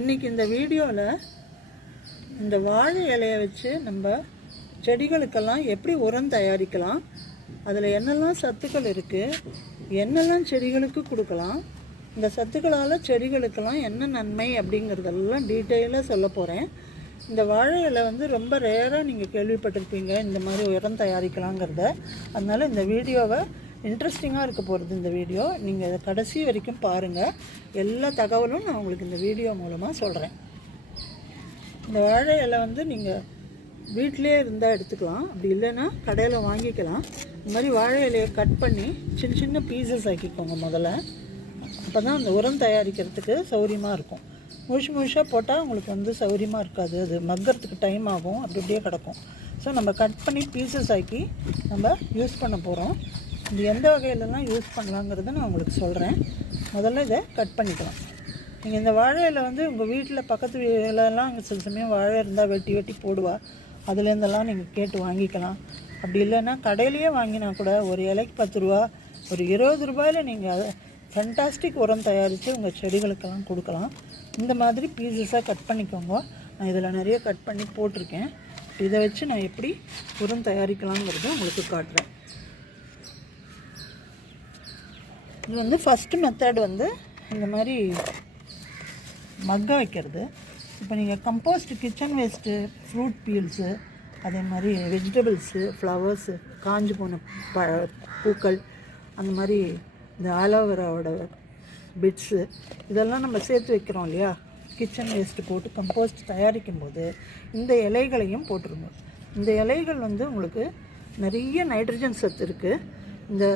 இன்றைக்கி இந்த வீடியோவில் இந்த வாழை இலையை வச்சு நம்ம செடிகளுக்கெல்லாம் எப்படி உரம் தயாரிக்கலாம், அதில் என்னெல்லாம் சத்துக்கள் இருக்குது, என்னெல்லாம் செடிகளுக்கு கொடுக்கலாம், இந்த சத்துக்களால் செடிகளுக்கெல்லாம் என்ன நன்மை அப்படிங்கிறதெல்லாம் டீட்டெயிலாக சொல்ல போகிறேன். இந்த வாழை இலை ரொம்ப ரேராக நீங்கள் கேள்விப்பட்டிருப்பீங்க இந்த மாதிரி உரம் தயாரிக்கலாங்கிறத. அதனால் இந்த வீடியோவை இன்ட்ரெஸ்டிங்காக இருக்க போகிறது இந்த வீடியோ. நீங்கள் இதை கடைசி வரைக்கும் பாருங்கள். எல்லா தகவலும் நான் உங்களுக்கு இந்த வீடியோ மூலமாக சொல்கிறேன். இந்த வாழை இலை நீங்கள் வீட்டிலே இருந்தால் எடுத்துக்கலாம், அப்படி இல்லைன்னா கடையில் வாங்கிக்கலாம். இந்த மாதிரி வாழை இலையை கட் பண்ணி சின்ன சின்ன பீசஸ் ஆக்கிக்கோங்க முதல்ல. அப்போ தான் அந்த உரம் தயாரிக்கிறதுக்கு சௌரியமாக இருக்கும். முழுசாக போட்டால் உங்களுக்கு சௌரியமாக இருக்காது, அது மக்கிறதுக்கு டைம் ஆகும், அப்படி அப்படியே கிடக்கும். ஸோ நம்ம கட் பண்ணி பீசஸ் ஆக்கி நம்ம யூஸ் பண்ண போகிறோம். இது எந்த வகையிலலாம் யூஸ் பண்ணலாங்கிறத நான் உங்களுக்கு சொல்கிறேன். முதல்ல இதை கட் பண்ணிக்கலாம். நீங்கள் இந்த வாழை இலை உங்கள் வீட்டில் பக்கத்து வீட்டிலலாம் அங்கே சில சமயம் வாழை இருந்தால் வெட்டி வெட்டி போடுவா, அதுலேருந்தெல்லாம் நீங்கள் கேட்டு வாங்கிக்கலாம். அப்படி இல்லைன்னா கடையிலையே வாங்கினா கூட ஒரு இலைக்கு 10 ரூபா, ஒரு 20 ரூபாயில் நீங்கள் அதை ஃபென்டாஸ்டிக் உரம் தயாரித்து உங்கள் செடிகளுக்கெல்லாம் கொடுக்கலாம். இந்த மாதிரி பீசஸாக கட் பண்ணிக்கோங்க. நான் இதில் நிறைய கட் பண்ணி போட்டிருக்கேன். இதை வச்சு நான் எப்படி உரம் தயாரிக்கலாங்கிறத உங்களுக்கு காட்டுறேன். இது ஃபஸ்ட்டு மெத்தட் இந்த மாதிரி மக்க வைக்கிறது. இப்போ நீங்கள் compost, kitchen waste, fruit peels, அதே மாதிரி வெஜிடபிள்ஸு, ஃப்ளவர்ஸு, காஞ்சி போன பூக்கள், அந்த மாதிரி இந்த ஆலோவேராவோட பிட்ஸு, இதெல்லாம் நம்ம சேர்த்து வைக்கிறோம் இல்லையா, கிச்சன் வேஸ்ட்டு போட்டு கம்போஸ்ட் தயாரிக்கும் போது இந்த இலைகளையும் போட்டுருங்க. இந்த இலைகள் உங்களுக்கு நிறைய நைட்ரஜன் சத்து இருக்குது. இந்த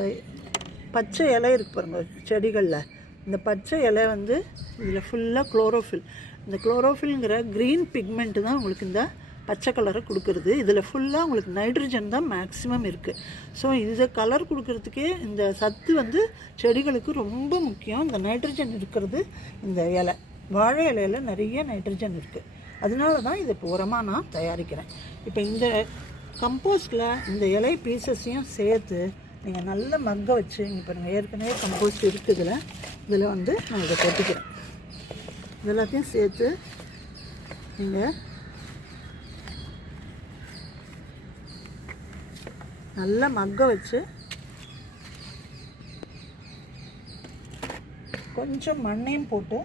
பச்சை இலை இருக்குது பாருங்கள் செடிகளில், இந்த பச்சை இலை இதில் ஃபுல்லாக குளோரோஃபில், இந்த குளோரோஃபில்ங்கிற க்ரீன் பிக்மெண்ட்டு தான் உங்களுக்கு இந்த பச்சை கலரை கொடுக்குறது. இதில் ஃபுல்லாக உங்களுக்கு நைட்ரஜன் தான் மேக்ஸிமம் இருக்குது. ஸோ இதை கலர் கொடுக்கறதுக்கே இந்த சத்து செடிகளுக்கு ரொம்ப முக்கியம். இந்த நைட்ரஜன் இருக்கிறது இந்த இலை, வாழை இலையில் நிறைய நைட்ரஜன் இருக்குது. அதனால தான் இதை இப்போ உரமாக நான் தயாரிக்கிறேன். இப்போ இந்த கம்போஸ்டில் இந்த இலை பீசஸையும் சேர்த்து நீங்கள் நல்ல மக்க வச்சு, இங்கே பாருங்கள் ஏற்கனவே கம்போஸ்ட் இருக்குது இதில் நான் இதை கொட்டிக்கிறேன். இதெல்லாத்தையும் சேர்த்து நீங்கள் நல்லா மக்க வச்சு கொஞ்சம் மண்ணையும் போட்டு